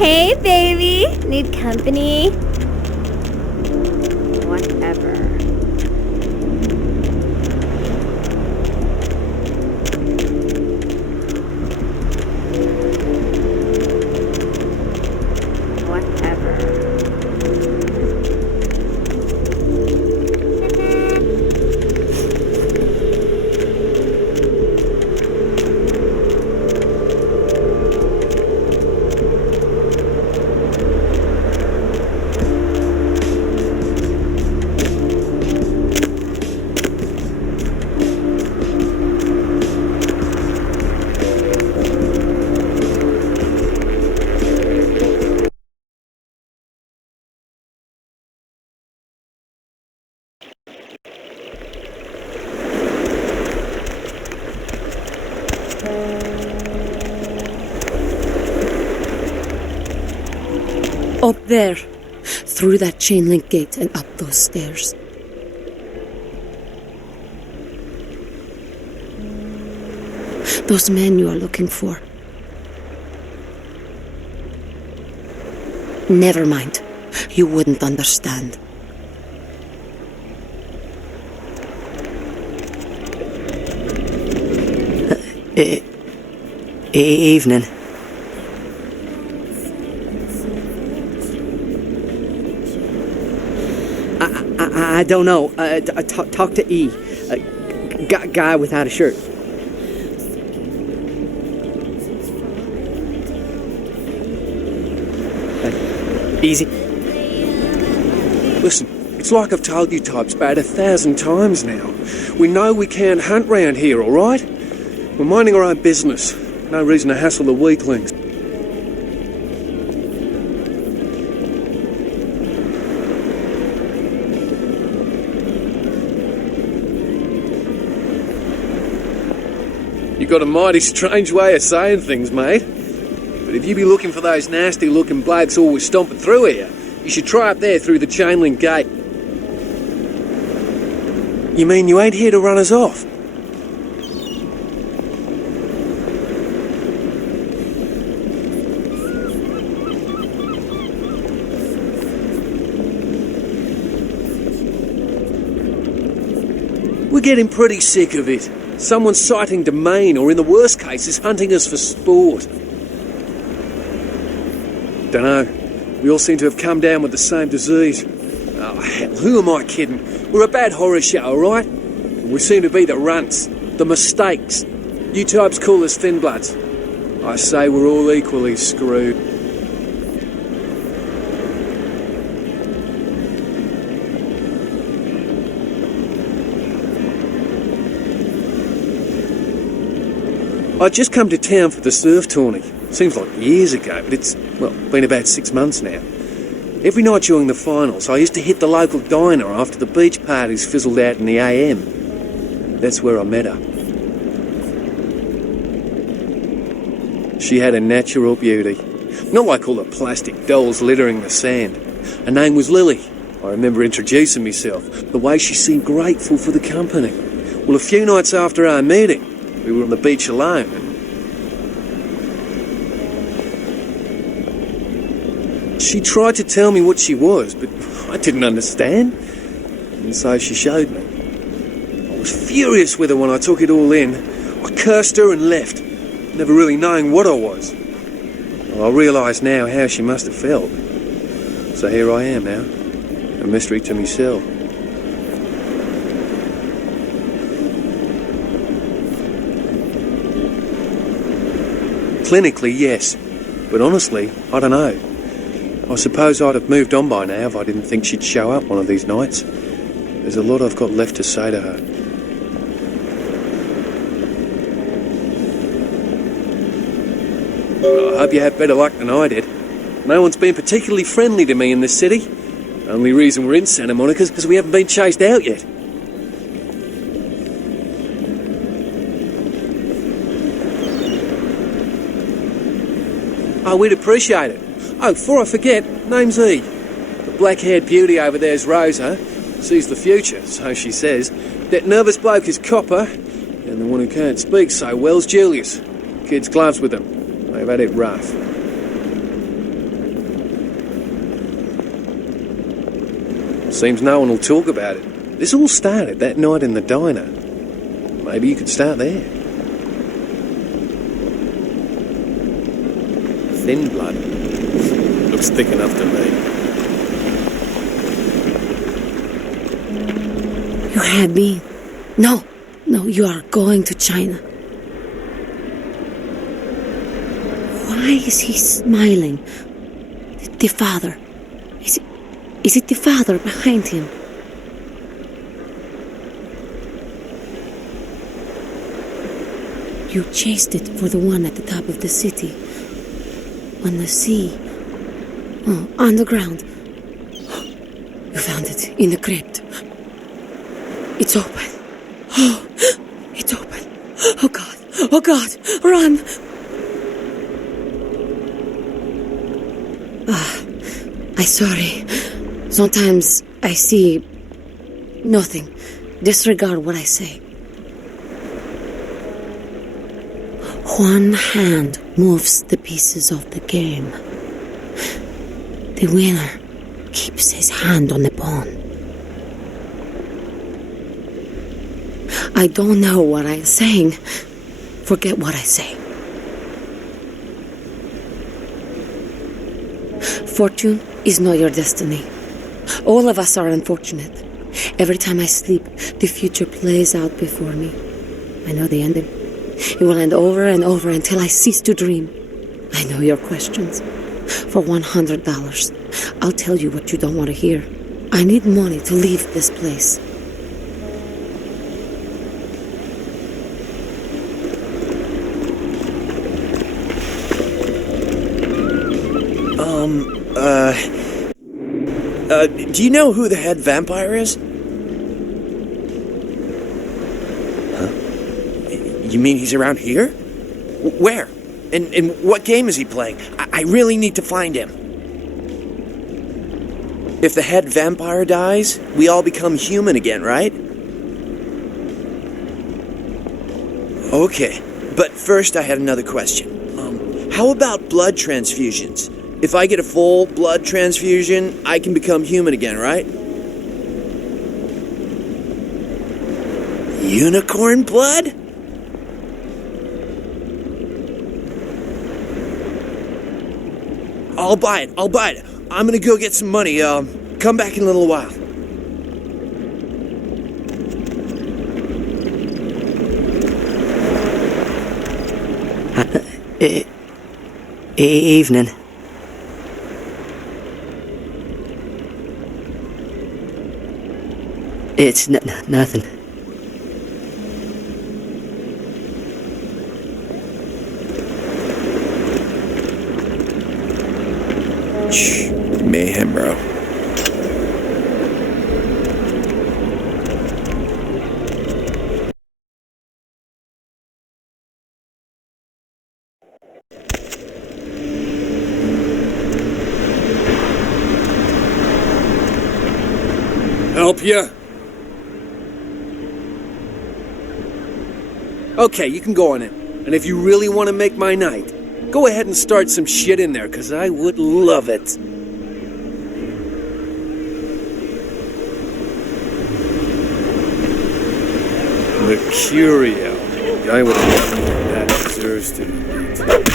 Hey, baby. Need company? Whatever. Up there, through that chain link gate and up those stairs. Those men you are looking for. Never mind. You wouldn't understand. Evening. I don't know. Talk to E. Guy without a shirt. Easy. Listen, it's like I've told you types about 1,000 times now. We know we can't hunt round here, all right? We're minding our own business. No reason to hassle the weaklings. You got a mighty strange way of saying things, mate. But if you be looking for those nasty-looking blokes always stomping through here, you should try up there through the chain link gate. You mean you ain't here to run us off? We're getting pretty sick of it. Someone's sighting domain, or in the worst cases, hunting us for sport. Dunno. We all seem to have come down with the same disease. Oh, hell, who am I kidding? We're a bad horror show, alright? We seem to be the runts, the mistakes. You types call us thin bloods. I say we're all equally screwed. I'd just come to town for the surf tourney. Seems like years ago, but it's, well, been about 6 months now. Every night during the finals, I used to hit the local diner after the beach parties fizzled out in the AM. That's where I met her. She had a natural beauty. Not like all the plastic dolls littering the sand. Her name was Lily. I remember introducing myself. The way she seemed grateful for the company. Well, a few nights after our meeting, we were on the beach alone. She tried to tell me what she was, but I didn't understand. And so she showed me. I was furious with her when I took it all in. I cursed her and left, never really knowing what I was. Well, I realise now how she must have felt. So here I am now, a mystery to myself. Clinically, yes. But honestly, I don't know. I suppose I'd have moved on by now if I didn't think she'd show up one of these nights. There's a lot I've got left to say to her. Well, I hope you have better luck than I did. No one's been particularly friendly to me in this city. Only reason we're in Santa Monica is because we haven't been chased out yet. Oh, we'd appreciate it. Oh, before I forget, name's E. The black-haired beauty over there's Rosa. Sees the future, so she says. That nervous bloke is Copper. And the one who can't speak so well's Julius. Kids' gloves with them. They've had it rough. Seems no one will talk about it. This all started that night in the diner. Maybe you could start there. Thin blood. Looks thick enough to me. You had been. No, you are going to China. Why is he smiling? The father. Is it the father behind him? You chased it for the one at the top of the city. On the sea. Oh, on the ground. You found it in the crypt. It's open. Oh, it's open. Oh God, run! I'm sorry. Sometimes I see nothing. Disregard what I say. One hand moves the pieces of the game. The winner keeps his hand on the pawn. I don't know what I'm saying. Forget what I say. Fortune is not your destiny. All of us are unfortunate. Every time I sleep, the future plays out before me. I know the ending. It will end over and over until I cease to dream. I know your questions. For $100, I'll tell you what you don't want to hear. I need money to leave this place. Do you know who the head vampire is? Huh? You mean he's around here? Where? And what game is he playing? I really need to find him. If the head vampire dies, we all become human again, right? Okay, but first I had another question. How about blood transfusions? If I get a full blood transfusion, I can become human again, right? Unicorn blood? I'll buy it. I'm gonna go get some money. Come back in a little while. Evening. It's nothing. Shh. Mayhem, bro. Help ya? Okay, you can go on in. And if you really want to make my night, go ahead and start some shit in there, because I would love it. Mercurial. Guy with a that deserves to be beat.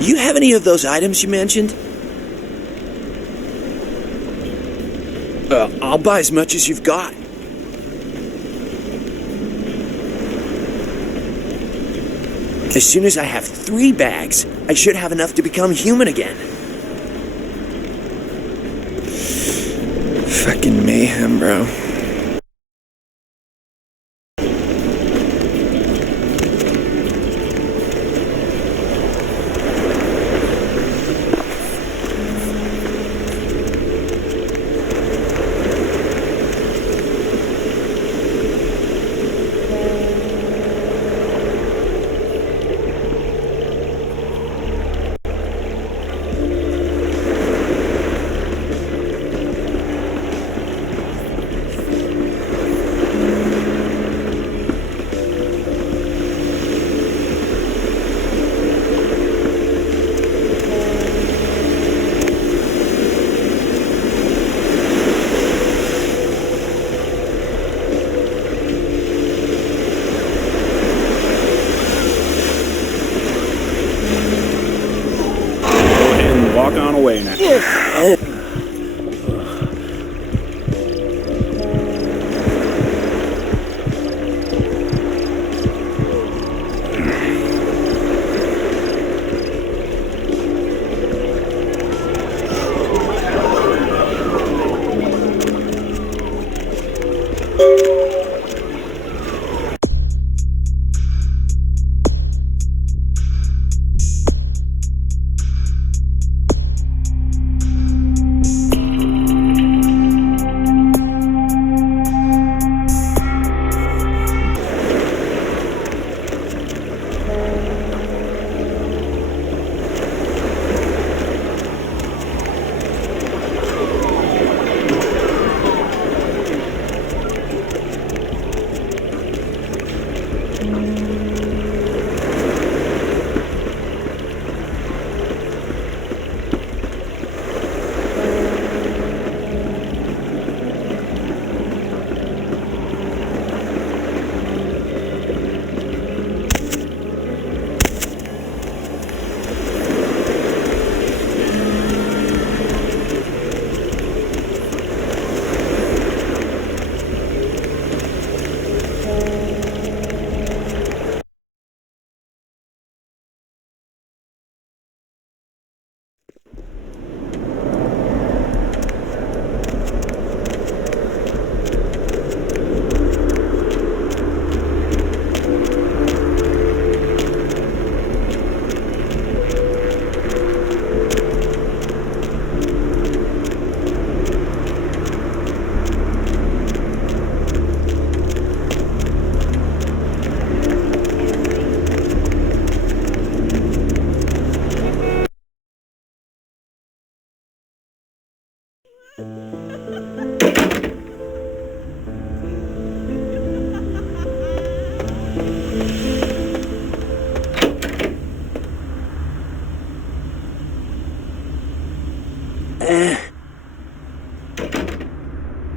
You have any of those items you mentioned? I'll buy as much as you've got. As soon as I have 3 bags, I should have enough to become human again. Fucking mayhem, bro.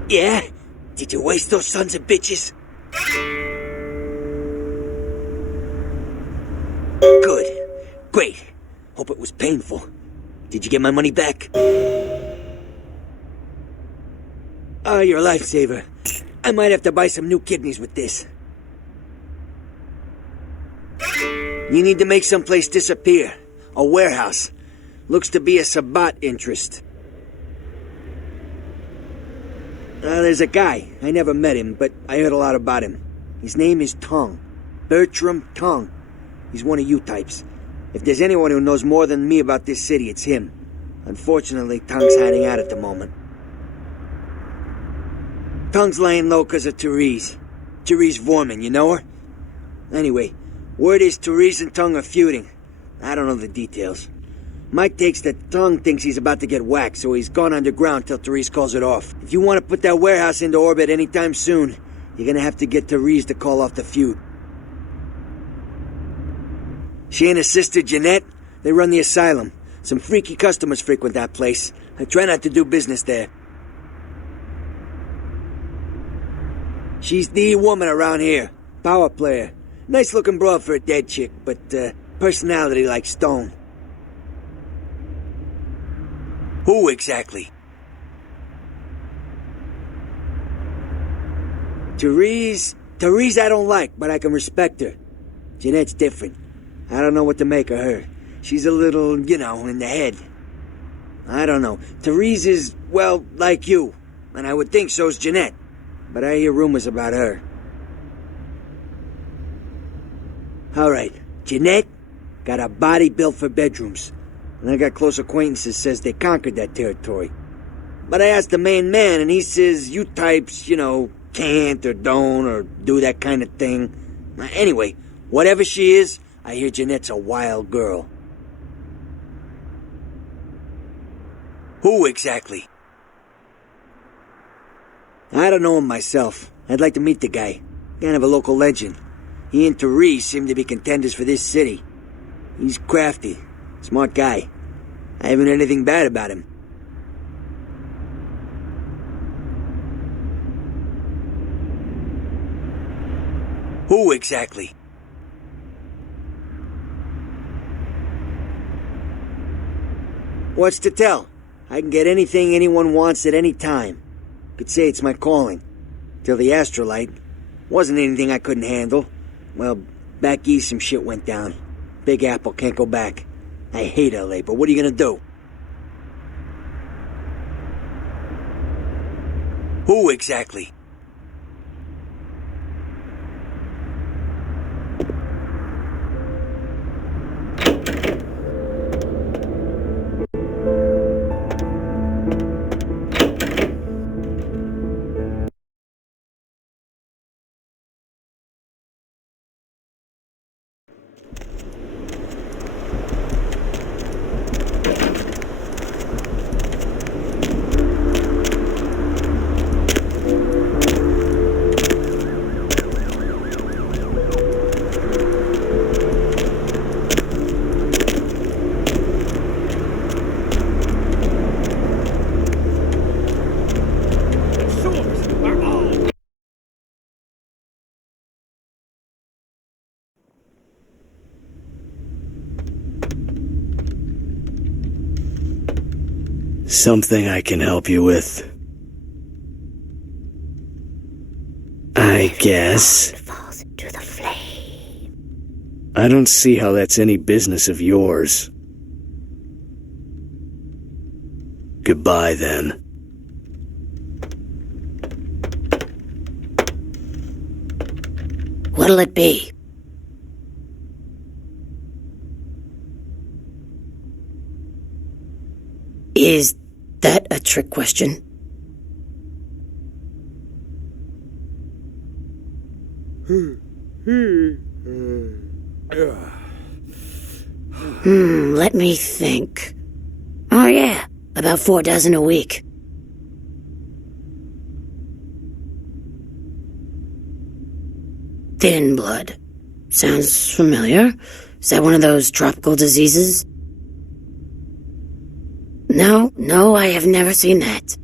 Yeah? Did you waste those sons of bitches? Good. Great. Hope it was painful. Did you get my money back? Oh, you're a lifesaver. I might have to buy some new kidneys with this. You need to make someplace disappear. A warehouse. Looks to be a Sabbat interest. There's a guy. I never met him, but I heard a lot about him. His name is Tongue. Bertram Tongue. He's one of you types. If there's anyone who knows more than me about this city, it's him. Unfortunately, Tongue's hiding out at the moment. Tongue's laying low because of Therese. Therese Vorman, you know her? Anyway, word is Therese and Tongue are feuding. I don't know the details. My take's that Tongue thinks he's about to get whacked, so he's gone underground till Therese calls it off. If you want to put that warehouse into orbit anytime soon, you're gonna have to get Therese to call off the feud. She and her sister Jeanette, they run the asylum. Some freaky customers frequent that place. I try not to do business there. She's the woman around here. Power player. Nice looking broad for a dead chick, but personality like stone. Who exactly? Therese I don't like, but I can respect her. Jeanette's different. I don't know what to make of her. She's a little, in the head. I don't know. Therese is, well, like you. And I would think so's Jeanette. But I hear rumors about her. Alright, Jeanette got a body built for bedrooms. And I got close acquaintances says they conquered that territory. But I asked the main man and he says you types, can't or don't or do that kind of thing. Anyway, whatever she is, I hear Jeanette's a wild girl. Who exactly? I don't know him myself. I'd like to meet the guy. Kind of a local legend. He and Therese seem to be contenders for this city. He's crafty. Smart guy. I haven't heard anything bad about him. Who exactly? What's to tell? I can get anything anyone wants at any time. Could say it's my calling. Till the astrolite. Wasn't anything I couldn't handle. Well, back east some shit went down. Big Apple can't go back. I hate LA, but what are you gonna do? Who exactly? Something I can help you with, I guess. Falls into the flame. I don't see how that's any business of yours. Goodbye, then. What'll it be? Is that a trick question? Let me think. Oh yeah, about 4 dozen a week. Thin blood. Sounds familiar. Is that one of those tropical diseases? No, I have never seen that.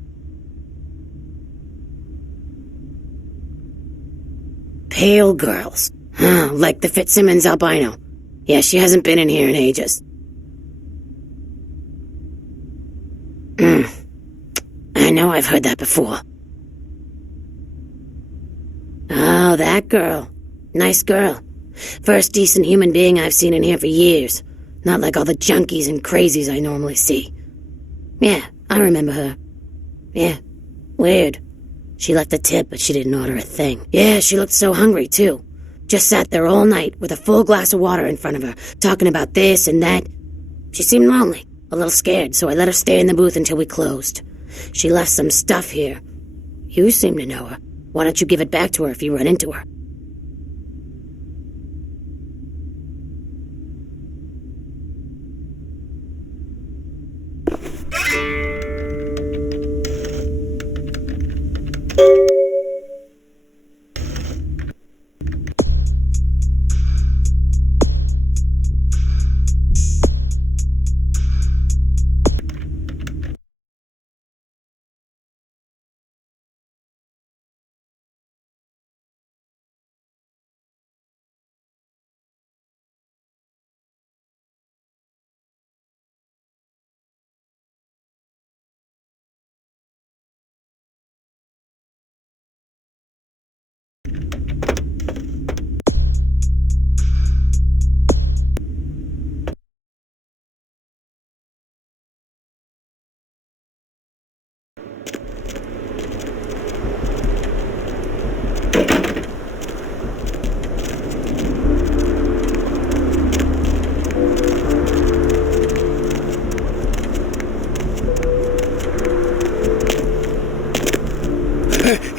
Pale girls. Like the Fitzsimmons albino. Yeah, she hasn't been in here in ages. I know I've heard that before. Oh, that girl. Nice girl. First decent human being I've seen in here for years. Not like all the junkies and crazies I normally see. Yeah, I remember her. Yeah, weird. She left a tip, but she didn't order a thing. Yeah, she looked so hungry, too. Just sat there all night with a full glass of water in front of her, talking about this and that. She seemed lonely, a little scared, so I let her stay in the booth until we closed. She left some stuff here. You seem to know her. Why don't you give it back to her if you run into her?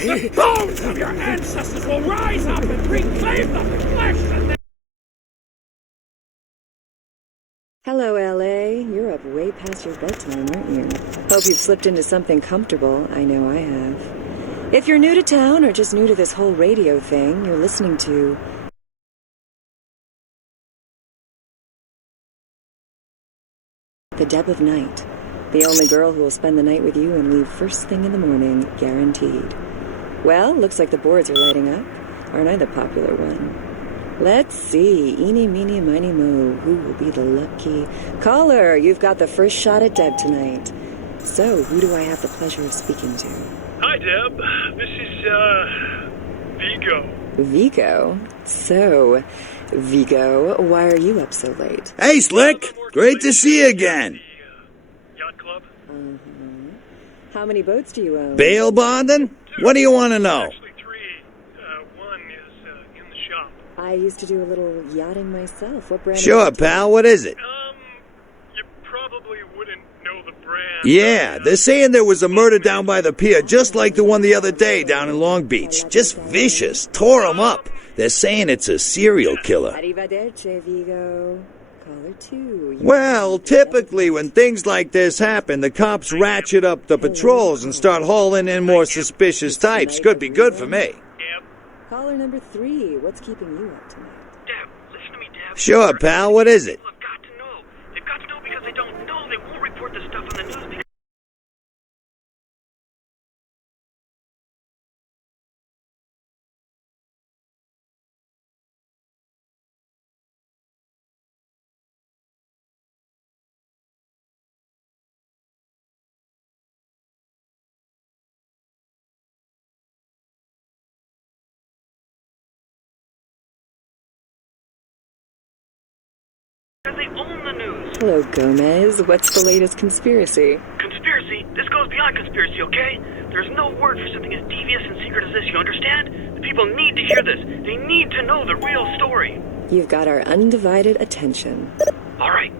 The bones of your ancestors will rise up and reclaim the flesh and Hello, LA. You're up way past your bedtime, aren't you? Hope you've slipped into something comfortable. I know I have. If you're new to town or just new to this whole radio thing, you're listening to The Deb of Night. The only girl who will spend the night with you and leave first thing in the morning, guaranteed. Well, looks like the boards are lighting up. Aren't I the popular one? Let's see. Eeny, meeny, miny, mo. Who will be the lucky caller? You've got the first shot at Deb tonight. So, who do I have the pleasure of speaking to? Hi, Deb. This is, Vigo. Vigo? So, Vigo, why are you up so late? Hey, Slick! Great to see you again. Yacht club? How many boats do you own? Bail bonding? What do you want to know? Actually, 3. One is, in the shop. I used to do a little yachting myself. What brand? Sure, pal, what is it? You probably wouldn't know the brand. Yeah, they're saying there was a murder down by the pier, just like the one the other day down in Long Beach. Just vicious. Tore 'em up. They're saying it's a serial killer. Arrivederci, Vigo. Caller 2. Well, typically when things like this happen, the cops ratchet up the patrols and start hauling in more suspicious types. Could be good for me. Yep. Caller number 3. What's keeping you up tonight? Deb, listen to me, Deb. Sure, pal, what is it? People have got to know. They've got to know because they don't know. They won't report this stuff on the news because... They own the news. Hello, Gomez. What's the latest conspiracy? Conspiracy? This goes beyond conspiracy, okay? There's no word for something as devious and secret as this, you understand? The people need to hear this. They need to know the real story. You've got our undivided attention. All right.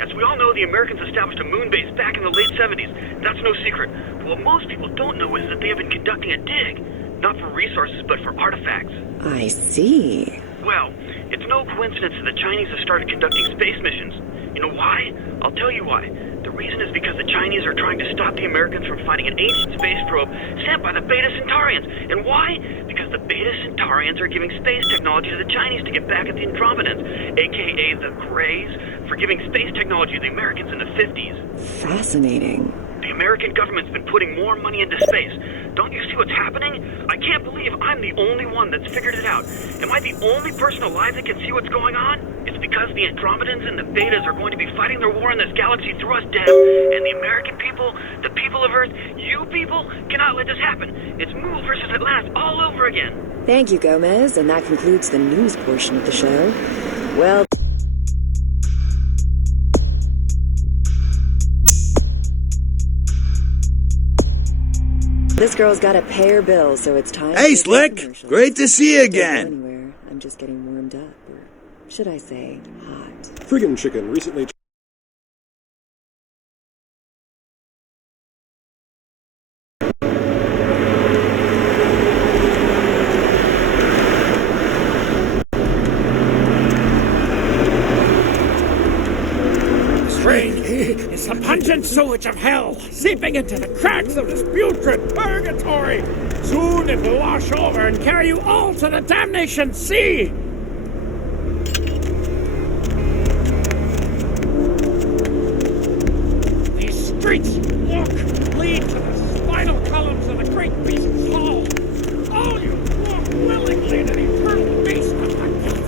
As we all know, the Americans established a moon base back in the late 70s. That's no secret. But what most people don't know is that they have been conducting a dig. Not for resources, but for artifacts. I see. Well, it's no coincidence that the Chinese have started conducting space missions. You know why? I'll tell you why. The reason is because the Chinese are trying to stop the Americans from finding an ancient space probe sent by the Beta Centaurians. And why? Because because the Beta Centaurians are giving space technology to the Chinese to get back at the Andromedans, aka the Greys, for giving space technology to the Americans in the 50s. Fascinating. The American government's been putting more money into space. Don't you see what's happening? I can't believe I'm the only one that's figured it out. Am I the only person alive that can see what's going on? It's because the Andromedans and the Betas are going to be fighting their war in this galaxy through us, Deb. And the American people, the people of Earth, you people, cannot let this happen. It's Mool versus Atlantis all over again. Thank you, Gomez, and that concludes the news portion of the show. Well... This girl's got to pay her bills, so it's time. Hey, Slick! Great to see you again. Anywhere. I'm just getting warmed up, or should I say, hot. Friggin' chicken recently... It's the pungent sewage of hell, seeping into the cracks of this putrid purgatory. Soon it will wash over and carry you all to the damnation sea. These streets lead to the spinal columns of the great beast's hall. All you walk willingly to the eternal beast of the guilty.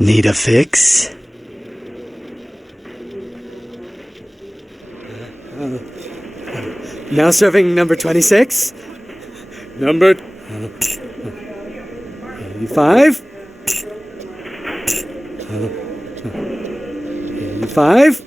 Need a fix? Now serving number 26. Number 85. 85.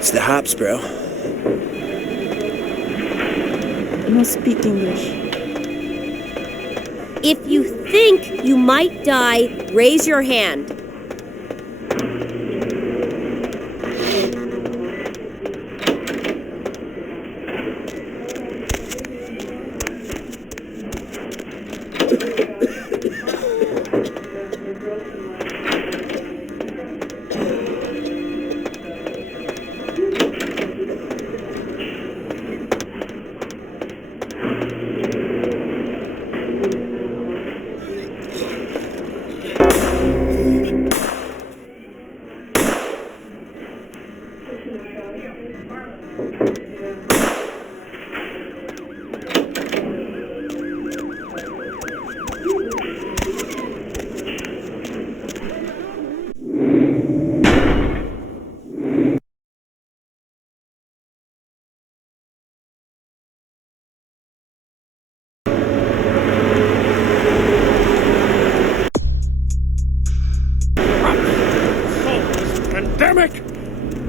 What's the hops, bro? No speak English. If you think you might die, raise your hand.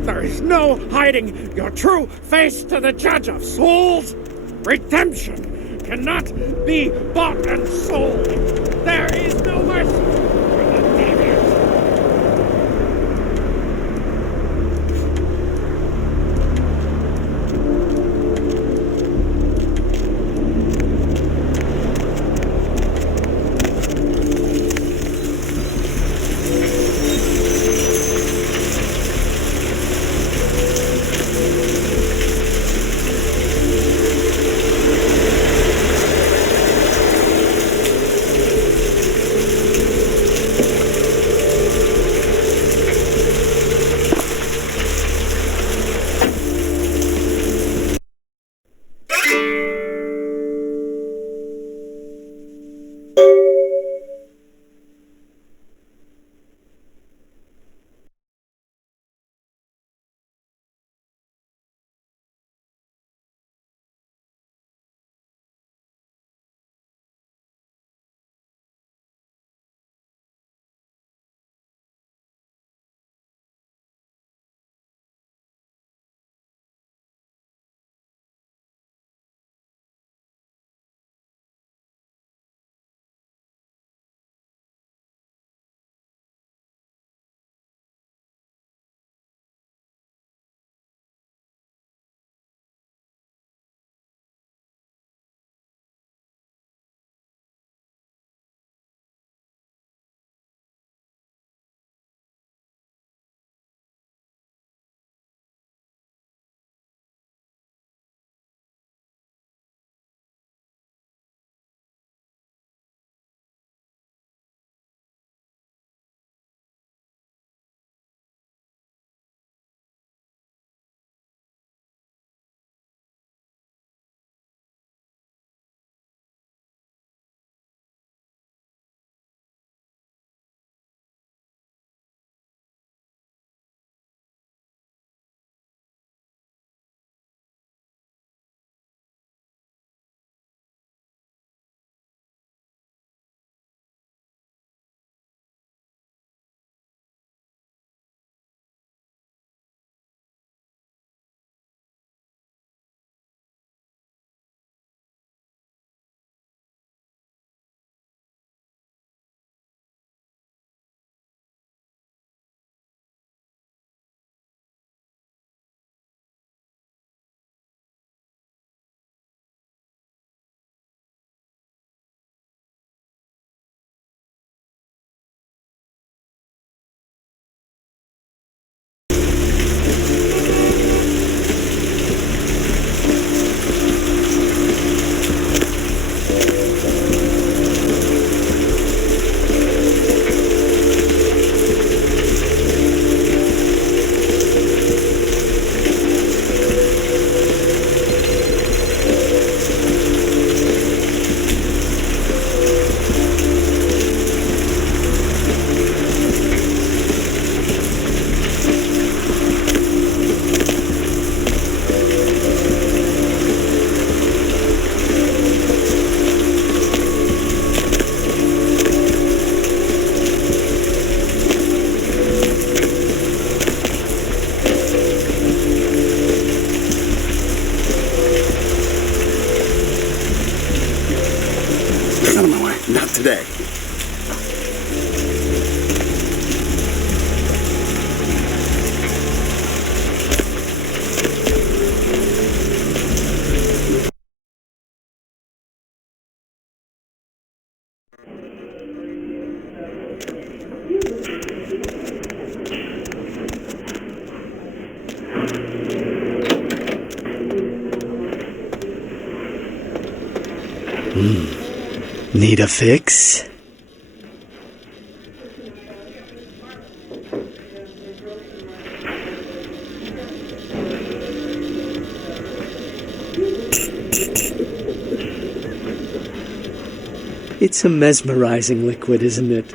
There is no hiding your true face to the Judge of Souls. Redemption cannot be bought and sold. There is no mercy for the deviant. Need a fix? It's a mesmerizing liquid, isn't it?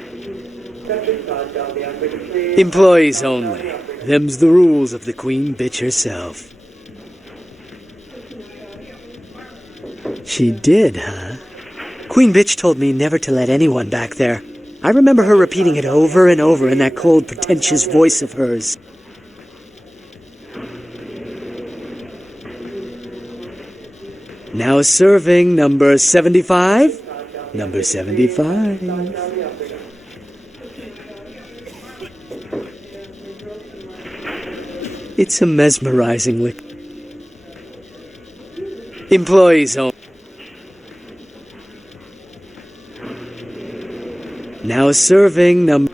Employees only. Them's the rules of the Queen Bitch herself. She did, huh? Queen Bitch told me never to let anyone back there. I remember her repeating it over and over in that cold, pretentious voice of hers. Now serving number 75? Number 75. It's a mesmerizing liquid. Employees only. Now serving number...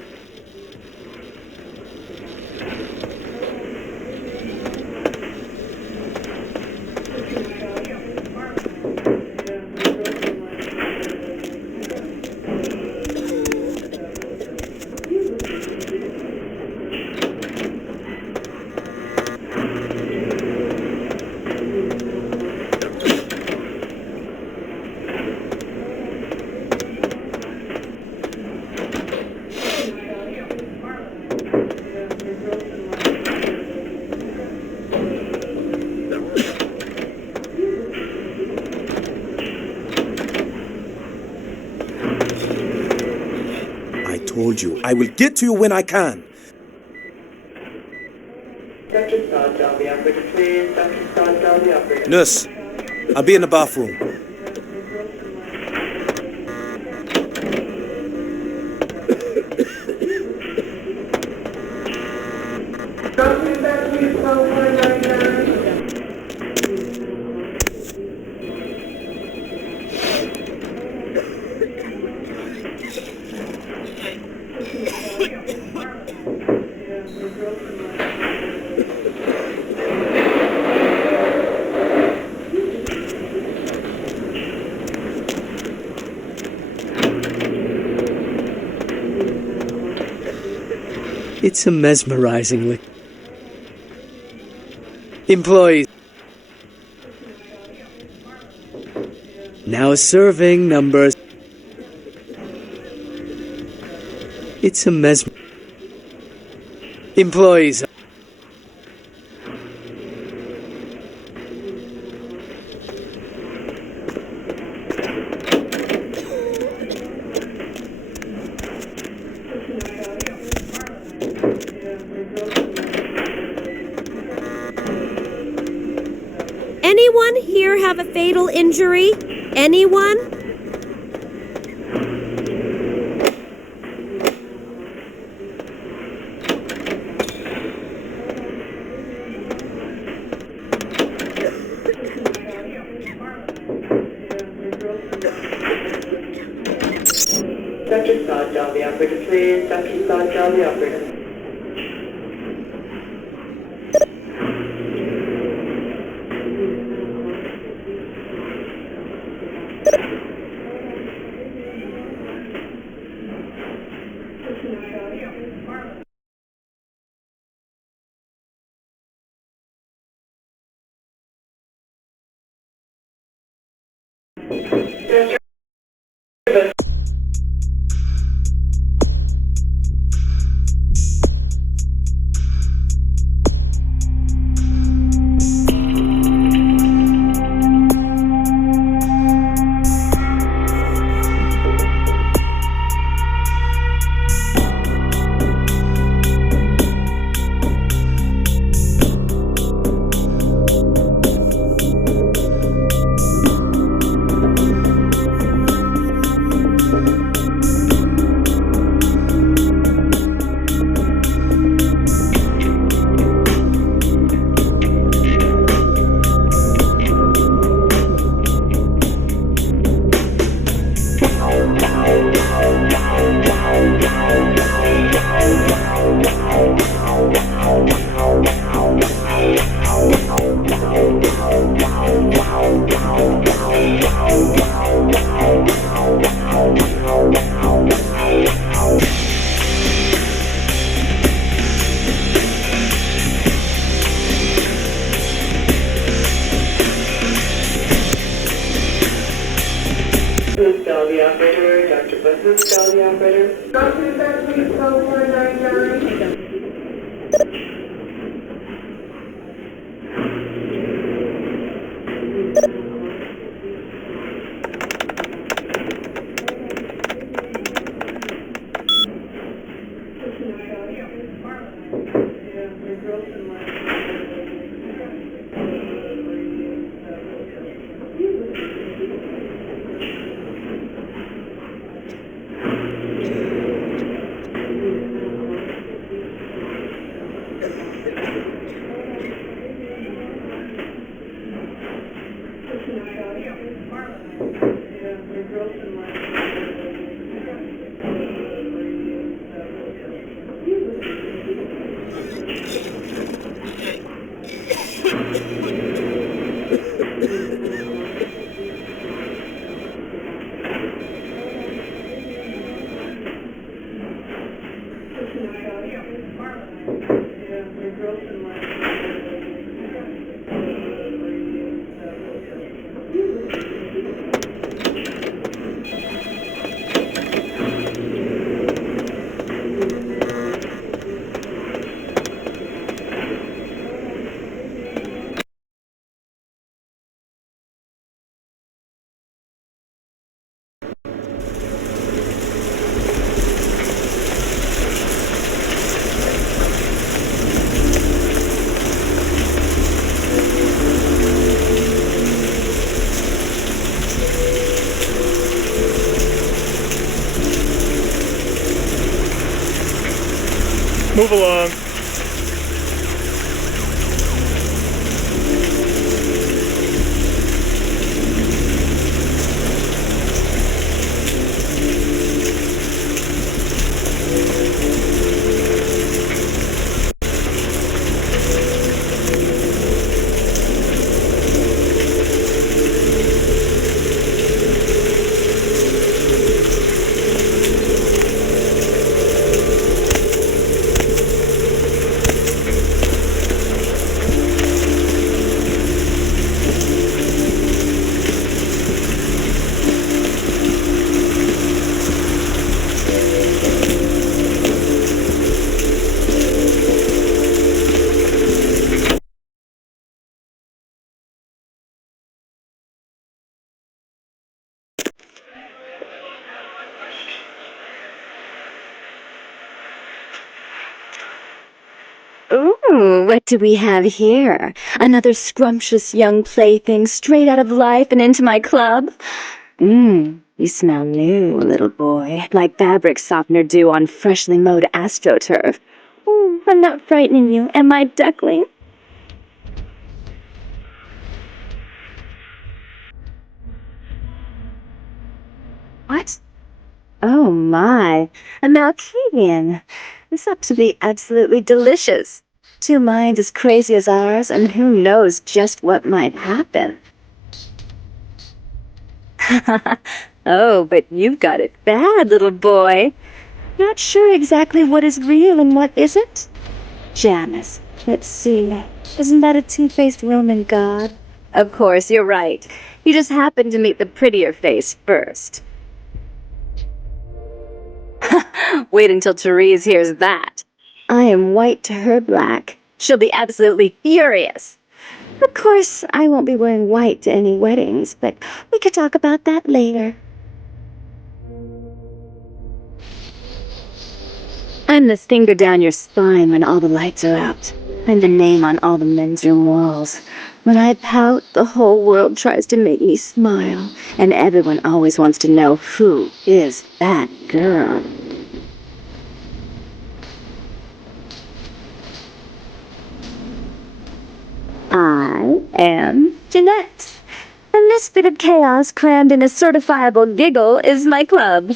Told you, I will get to you when I can. Nurse, I'll be in the bathroom. It's a mesmerizing liquid. Employees. Now serving number... It's a Employees. Anyone here have a fatal injury? Anyone? Dr. Scott, down the operator, please. Dr. Scott, down the operator. the operator. Go to the back, please, code 499. Move along. Ooh, what do we have here? Another scrumptious young plaything straight out of life and into my club? You smell new, little boy, like fabric softener dew on freshly mowed astroturf. I'm not frightening you, am I, duckling? What? Oh my, a Malkavian. This ought to be absolutely delicious. Two minds as crazy as ours, and who knows just what might happen. Oh, but you've got it bad, little boy. Not sure exactly what is real and what isn't? Janus, let's see. Isn't that a two-faced Roman god? Of course, you're right. You just happened to meet the prettier face first. Wait until Therese hears that. I am white to her black. She'll be absolutely furious. Of course, I won't be wearing white to any weddings, but we could talk about that later. I'm the finger down your spine when all the lights are out. I'm the name on all the men's room walls. When I pout, the whole world tries to make me smile, and everyone always wants to know who is that girl. I am Jeanette, and this bit of chaos crammed in a certifiable giggle is my club.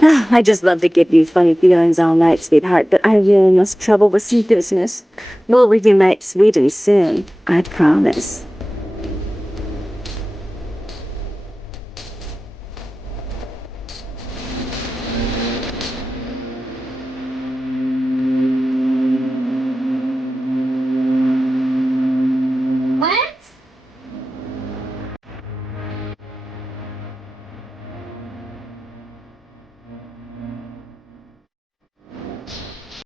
I just love to give you funny feelings all night, sweetheart, but I really must trouble with some business. We'll reunite Sweden soon, I promise.